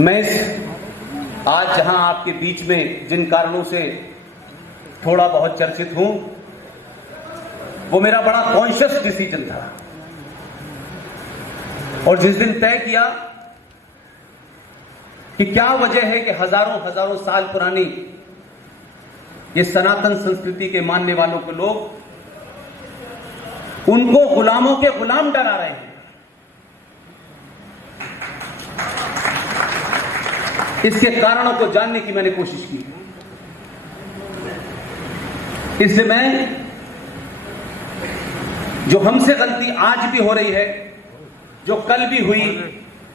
मैं आज जहां आपके बीच में जिन कारणों से थोड़ा बहुत चर्चित हूं, वो मेरा बड़ा कॉन्शियस डिसीजन था। और जिस दिन तय किया कि क्या वजह है कि हजारों हजारों साल पुरानी ये सनातन संस्कृति के मानने वालों को लोग उनको गुलामों के गुलाम डरा रहे हैं, इसके कारणों को जानने की मैंने कोशिश की। इससे मैं जो हमसे गलती आज भी हो रही है, जो कल भी हुई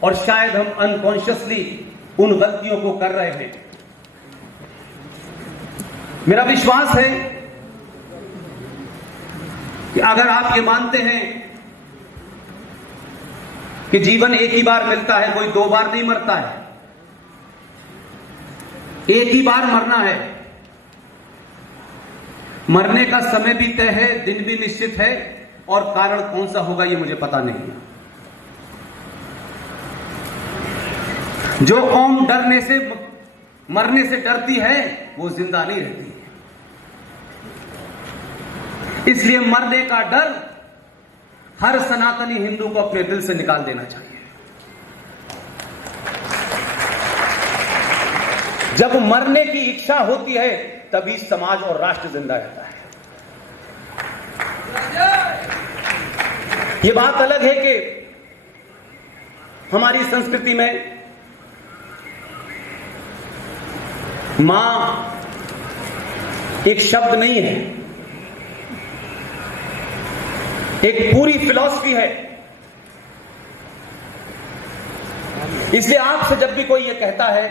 और शायद हम अनकॉन्शियसली उन गलतियों को कर रहे हैं, मेरा विश्वास है कि अगर आप ये मानते हैं कि जीवन एक ही बार मिलता है, कोई दो बार नहीं मरता है, एक ही बार मरना है, मरने का समय भी तय है, दिन भी निश्चित है, और कारण कौन सा होगा ये मुझे पता नहीं है। जो कौम डरने से मरने से डरती है वो जिंदा नहीं रहती है, इसलिए मरने का डर हर सनातनी हिंदू को अपने दिल से निकाल देना चाहिए। जब मरने की इच्छा होती है तभी समाज और राष्ट्र जिंदा रहता है। यह बात अलग है कि हमारी संस्कृति में मां एक शब्द नहीं है, एक पूरी फिलॉसफी है। इसलिए आपसे जब भी कोई यह कहता है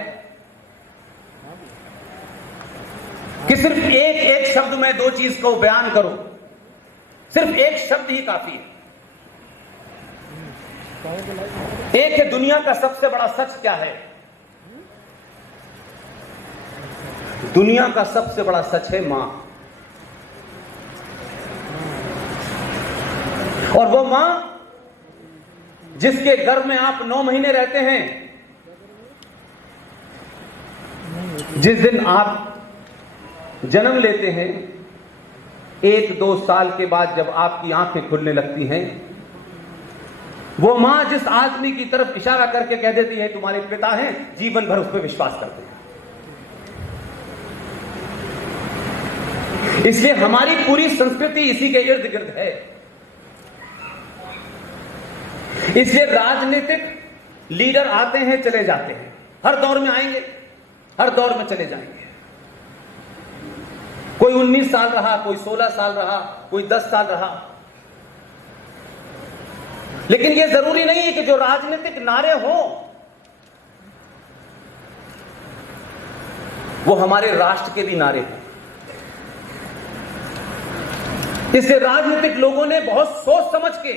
कि सिर्फ एक शब्द में दो चीज को बयान करो, सिर्फ एक शब्द ही काफी है। एक है दुनिया का सबसे बड़ा सच क्या है? दुनिया का सबसे बड़ा सच है मां। और वो मां जिसके गर्भ में आप 9 महीने रहते हैं, जिस दिन आप जन्म लेते हैं, 1-2 साल के बाद जब आपकी आंखें खुलने लगती हैं, वो मां जिस आदमी की तरफ इशारा करके कह देती है तुम्हारे पिता हैं, जीवन भर उस पर विश्वास करते हैं। इसलिए हमारी पूरी संस्कृति इसी के इर्द गिर्द है। इसलिए राजनीतिक लीडर आते हैं, चले जाते हैं, हर दौर में आएंगे, हर दौर में चले जाएंगे। कोई 19 साल रहा, कोई 16 साल रहा, कोई 10 साल रहा। लेकिन यह जरूरी नहीं है कि जो राजनीतिक नारे हों वो हमारे राष्ट्र के भी नारे हों। इससे राजनीतिक लोगों ने बहुत सोच समझ के,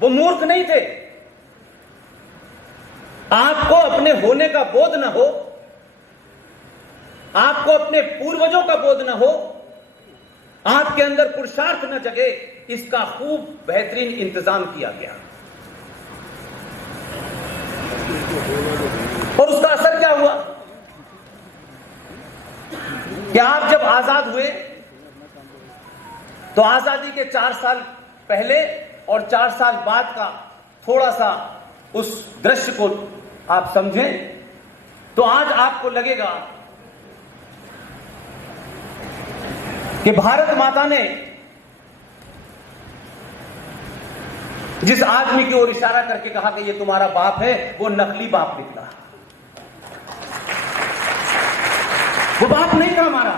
वो मूर्ख नहीं थे, आपको अपने होने का बोध न हो, आपको अपने पूर्वजों का बोध न हो, आपके अंदर पुरुषार्थ न जगे, इसका खूब बेहतरीन इंतजाम किया गया। और उसका असर क्या हुआ कि आप जब आजाद हुए तो आजादी के 4 साल पहले और 4 साल बाद का थोड़ा सा उस दृश्य को आप समझें तो आज आपको लगेगा कि भारत माता ने जिस आदमी की ओर इशारा करके कहा कि ये तुम्हारा बाप है, वो नकली बाप निकला। वो बाप नहीं था हमारा,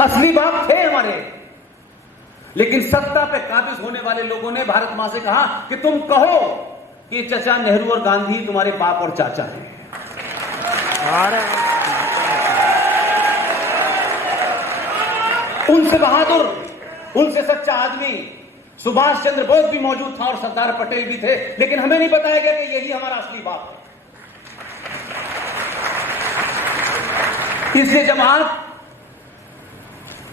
असली बाप थे हमारे। लेकिन सत्ता पे काबिज होने वाले लोगों ने भारत मां से कहा कि तुम कहो कि चाचा नेहरू और गांधी तुम्हारे बाप और चाचा हैं। उनसे बहादुर, उनसे सच्चा आदमी सुभाष चंद्र बोस भी मौजूद था और सरदार पटेल भी थे, लेकिन हमें नहीं बताया गया कि यही हमारा असली बाप है। इसलिए जब आप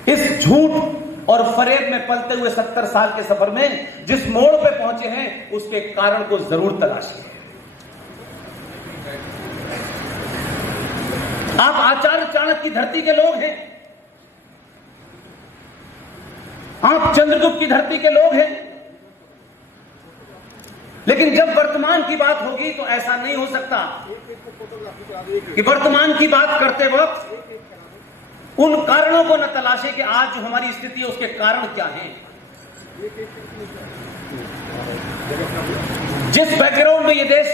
इस झूठ और फरेब में पलते हुए 70 साल के सफर में जिस मोड़ पे पहुंचे हैं, उसके कारण को जरूर तलाशिए। आप आचार्य चाणक्य की धरती के लोग हैं, आप चंद्रगुप्त की धरती के लोग हैं, लेकिन जब वर्तमान की बात होगी तो ऐसा नहीं हो सकता कि वर्तमान की बात करते वक्त उन कारणों को न तलाशे कि आज जो हमारी स्थिति है उसके कारण क्या हैं। जिस बैकग्राउंड में यह देश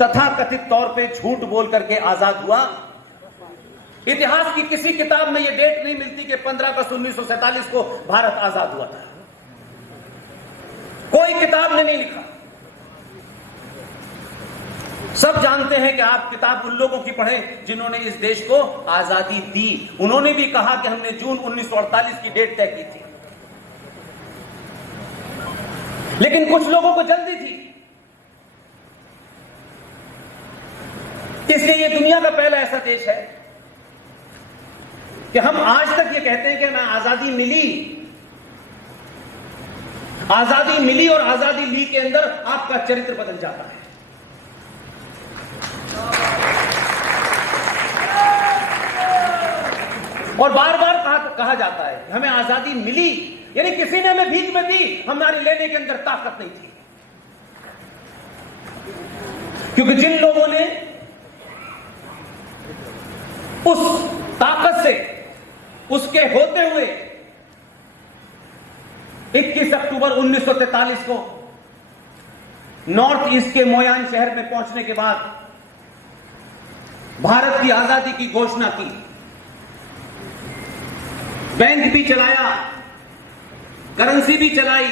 तथाकथित तौर पे झूठ बोल करके आजाद हुआ, इतिहास की किसी किताब में यह डेट नहीं मिलती कि 15 अगस्त 1947 को भारत आजाद हुआ था। कोई किताब ने नहीं लिखा। सब जानते हैं कि आप किताब उन लोगों की पढ़ें जिन्होंने इस देश को आजादी दी। उन्होंने भी कहा कि हमने जून 1948 की डेट तय की थी, लेकिन कुछ लोगों को जल्दी थी। इसलिए यह दुनिया का पहला ऐसा देश है कि हम आज तक ये कहते हैं कि हमें आजादी मिली और आजादी ली के अंदर आपका चरित्र बदल जाता है। और बार बार कहा जाता है हमें आजादी मिली, यानी किसी ने हमें भीख में दी, हमारी लेने के अंदर ताकत नहीं थी। क्योंकि जिन लोगों ने उस ताकत से, उसके होते हुए 21 अक्टूबर 1943 को नॉर्थ ईस्ट के मोयान शहर में पहुंचने के बाद भारत की आजादी की घोषणा की, बैंक भी चलाया, करेंसी भी चलाई,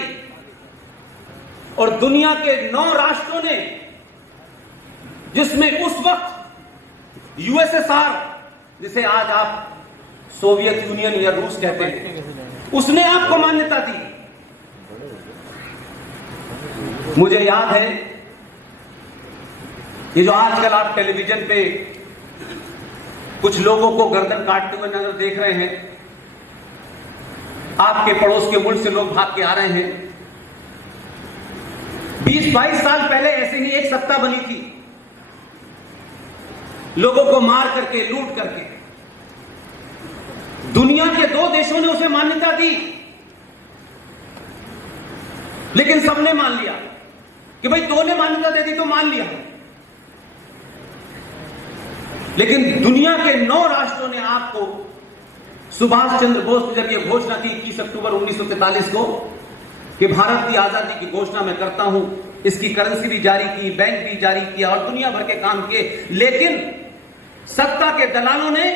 और दुनिया के 9 राष्ट्रों ने, जिसमें उस वक्त यूएसएसआर, जिसे आज आप सोवियत यूनियन या रूस कहते हैं, उसने आपको मान्यता दी। मुझे याद है ये जो आजकल आप टेलीविजन पे कुछ लोगों को गर्दन काटते हुए नजर देख रहे हैं, आपके पड़ोस के मुल्क से लोग भाग के आ रहे हैं। 20-22 साल पहले ऐसे ही एक सत्ता बनी थी, लोगों को मार करके, लूट करके। दुनिया के 2 देशों ने उसे मान्यता दी, लेकिन सबने मान लिया कि भाई 2 ने मान्यता दे दी तो मान लिया। लेकिन दुनिया के 9 राष्ट्रों ने आपको, सुभाष चंद्र बोस ने जब यह घोषणा की 21 अक्टूबर 1943 को कि भारत की आजादी की घोषणा मैं करता हूं, इसकी करेंसी भी जारी की, बैंक भी जारी किया और दुनिया भर के काम किए, लेकिन सत्ता के दलालों ने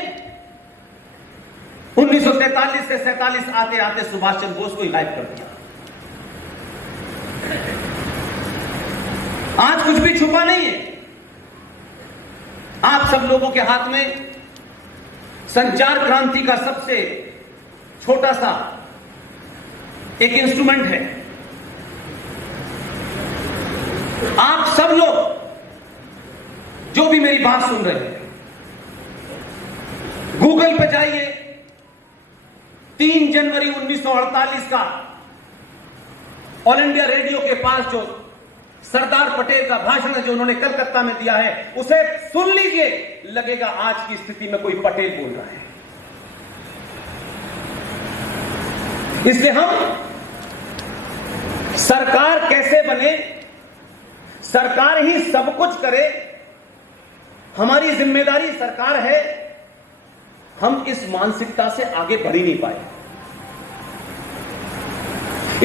1943 से 47 आते आते सुभाष चंद्र बोस को ही गायब कर दिया। आज कुछ भी छुपा नहीं है। आप सब लोगों के हाथ में संचार क्रांति का सबसे छोटा सा एक इंस्ट्रूमेंट है। आप सब लोग जो भी मेरी बात सुन रहे हैं, गूगल पे जाइए, 3 जनवरी 1948 का ऑल इंडिया रेडियो के पास जो सरदार पटेल का भाषण है जो उन्होंने कलकत्ता में दिया है, उसे सुन लीजिए, लगेगा आज की स्थिति में कोई पटेल बोल रहा है। इसलिए हम सरकार कैसे बने, सरकार ही सब कुछ करे, हमारी जिम्मेदारी सरकार है, हम इस मानसिकता से आगे बढ़ ही नहीं पाए।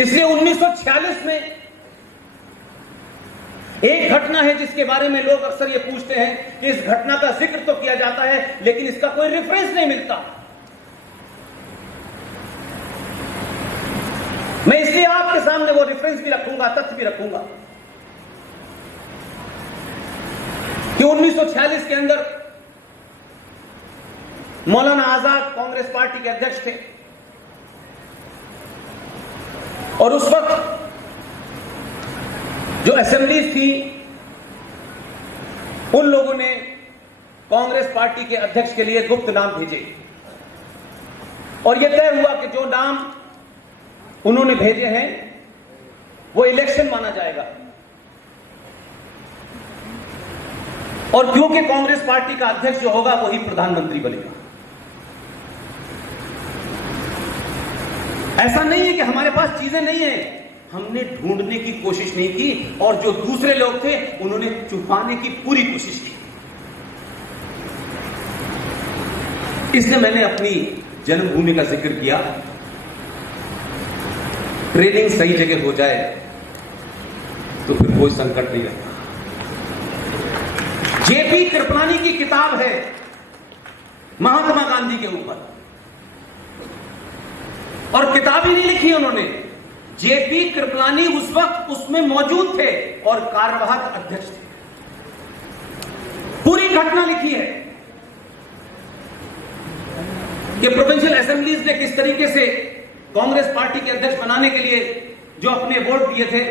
इसलिए 1946 में एक घटना है जिसके बारे में लोग अक्सर ये पूछते हैं कि इस घटना का जिक्र तो किया जाता है, लेकिन इसका कोई रेफरेंस नहीं मिलता। मैं इसलिए आपके सामने वो रेफरेंस भी रखूंगा, तथ्य भी रखूंगा कि 1946 के अंदर मौलाना आजाद कांग्रेस पार्टी के अध्यक्ष थे, और उस वक्त जो असेंबलीज थी, उन लोगों ने कांग्रेस पार्टी के अध्यक्ष के लिए गुप्त नाम भेजे, और यह तय हुआ कि जो नाम उन्होंने भेजे हैं वो इलेक्शन माना जाएगा। और क्योंकि कांग्रेस पार्टी का अध्यक्ष जो होगा वही प्रधानमंत्री बनेगा। ऐसा नहीं है कि हमारे पास चीजें नहीं है, हमने ढूंढने की कोशिश नहीं की, और जो दूसरे लोग थे उन्होंने छुपाने की पूरी कोशिश की। इसलिए मैंने अपनी जन्मभूमि का जिक्र किया। ट्रेनिंग सही जगह हो जाए तो फिर कोई संकट नहीं रहता। जेपी कृपलानी की किताब है महात्मा गांधी के ऊपर, और किताब ही नहीं लिखी उन्होंने, जेपी कृपलानी उस वक्त उसमें मौजूद थे और कार्यवाहक अध्यक्ष थे। पूरी घटना लिखी है कि प्रोविंशियल असेंबलीज ने किस तरीके से कांग्रेस पार्टी के अध्यक्ष बनाने के लिए जो अपने वोट दिए थे,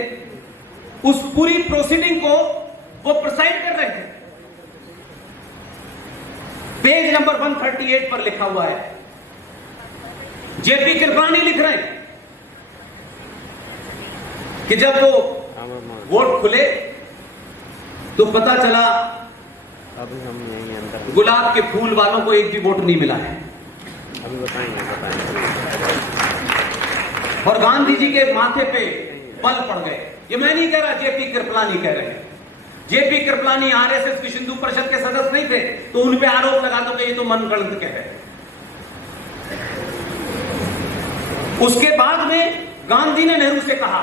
उस पूरी प्रोसीडिंग को वो प्रिसाइड कर रहे थे। पेज नंबर 138 पर लिखा हुआ है, जेपी कृपलानी लिख रहे हैं कि जब वो वोट खुले तो पता चला अभी हम यहीं अंदर गुलाब के फूल वालों को एक भी वोट नहीं मिला है। अभी बताएंगे। और गांधी जी के माथे पे बल पड़ गए। ये मैं नहीं कह रहा, जेपी कृपलानी कह रहे हैं। जेपी कृपलानी आरएसएस की हिंदू परिषद के सदस्य नहीं थे, तो उन पे आरोप लगा दो कि ये तो मनगढ़ंत कह रहे हैं। उसके बाद में गांधी ने नेहरू से कहा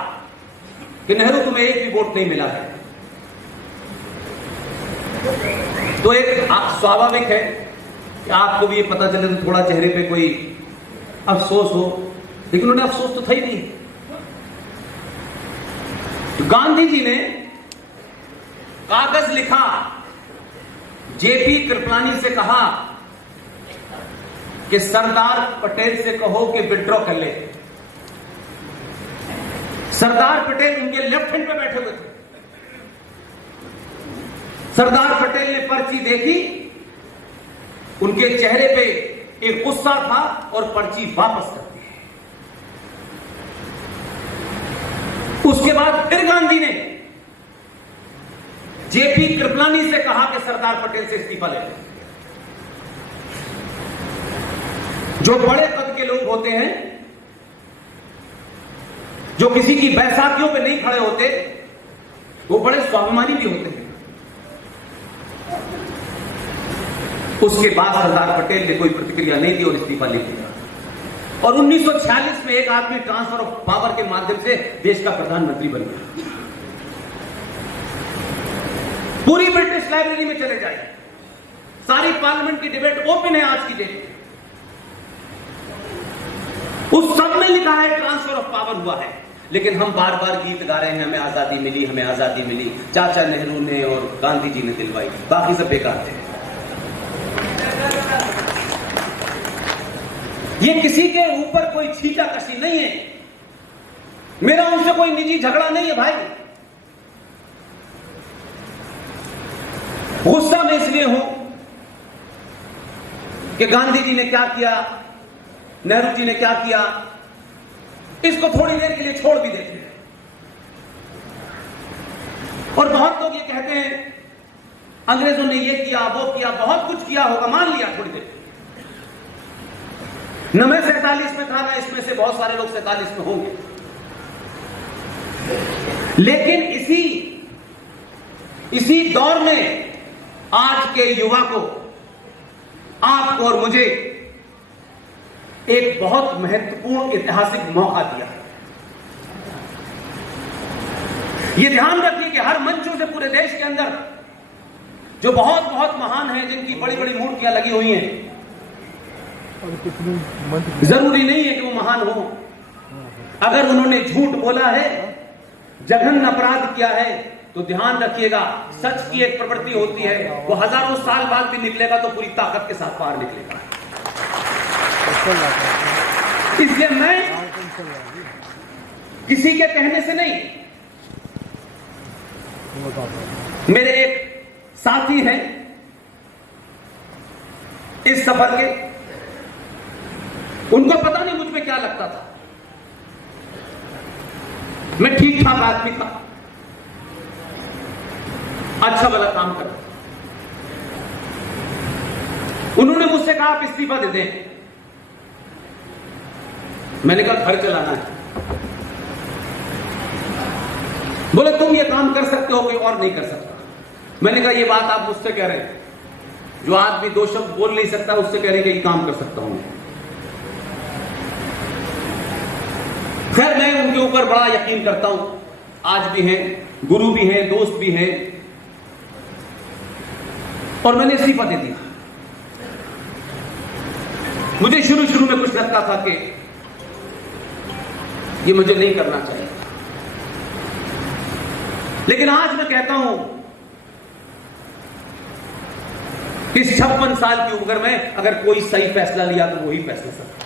कि नेहरू तुम्हें एक भी वोट नहीं मिला है। तो एक स्वाभाविक है कि आपको भी ये पता चले तो थोड़ा चेहरे पे कोई अफसोस हो, लेकिन उन्हें अफसोस तो था ही नहीं। तो गांधी जी ने कागज लिखा, जेपी कृपलानी से कहा कि सरदार पटेल से कहो कि विड्रॉ कर ले। सरदार पटेल उनके लेफ्ट हैंड पे बैठे हुए थे। सरदार पटेल ने पर्ची देखी, उनके चेहरे पे एक गुस्सा था और पर्ची वापस कर दी। उसके बाद फिर गांधी ने जेपी कृपलानी से कहा कि सरदार पटेल से इस्तीफा ले लो। जो बड़े पद के लोग होते हैं, जो किसी की बैसाखियों पे नहीं खड़े होते, वो बड़े स्वाभिमानी भी होते हैं। उसके बाद सरदार पटेल ने कोई प्रतिक्रिया नहीं दी और इस्तीफा ले लिया। और 1946 में एक आदमी ट्रांसफर ऑफ पावर के माध्यम से देश का प्रधानमंत्री बन गया। पूरी ब्रिटिश लाइब्रेरी में चले जाए, सारी पार्लियामेंट की डिबेट ओपन है आज की डेट में। उस सब में लिखा है ट्रांसफर ऑफ पावर हुआ है। लेकिन हम बार बार गीत गा रहे हैं, हमें आजादी मिली, हमें आजादी मिली। चाचा नेहरू ने और गांधी जी ने दिलवाई, बाकी सब बेकार थे। ये किसी के ऊपर कोई छींटा कशी नहीं है, मेरा उनसे कोई निजी झगड़ा नहीं है भाई। गुस्सा में इसलिए हूं कि गांधी जी ने क्या किया, नेहरू जी ने क्या किया, इसको थोड़ी देर के लिए छोड़ भी देते हैं। और बहुत लोग ये कहते हैं अंग्रेजों ने ये किया, वो किया, बहुत कुछ किया होगा, मान लिया थोड़ी देर। न मैं 47 में था, ना इसमें से बहुत सारे लोग 47 में होंगे। लेकिन इसी दौर में आज के युवा को, आपको और मुझे एक बहुत महत्वपूर्ण ऐतिहासिक मौका दिया। यह ध्यान रखिए कि हर मंचों से पूरे देश के अंदर जो बहुत बहुत महान हैं, जिनकी बड़ी बड़ी मूर्तियां लगी हुई हैं, जरूरी नहीं है कि वो महान हो। अगर उन्होंने झूठ बोला है, जघन्य अपराध किया है, तो ध्यान रखिएगा, सच की एक प्रवृत्ति होती है, वो हजारों साल बाद भी निकलेगा तो पूरी ताकत के साथ बाहर निकलेगा। इसलिए मैं किसी के कहने से नहीं, मेरे एक साथी हैं इस सफर के, उनको पता नहीं मुझ में क्या लगता था। मैं ठीक ठाक आदमी था, अच्छा वाला काम करता था, उन्होंने मुझसे कहा आप इस्तीफा दे दें। मैंने कहा घर चलाना है। बोले तुम ये काम कर सकते हो, कोई और नहीं कर सकता। मैंने कहा ये बात आप मुझसे कह रहे हैं, जो आदमी दो शब्द बोल नहीं सकता उससे कह रहे हैं कि ये काम कर सकता हूं। खैर मैं उनके ऊपर बड़ा यकीन करता हूं, आज भी हैं, गुरु भी हैं, दोस्त भी हैं, और मैंने इस्तीफा दे दिया। मुझे शुरू शुरू में कुछ लगता था कि ये मुझे नहीं करना चाहिए, लेकिन आज मैं कहता हूं इस 56 साल की उम्र में अगर कोई सही फैसला लिया तो वही फैसला सकता।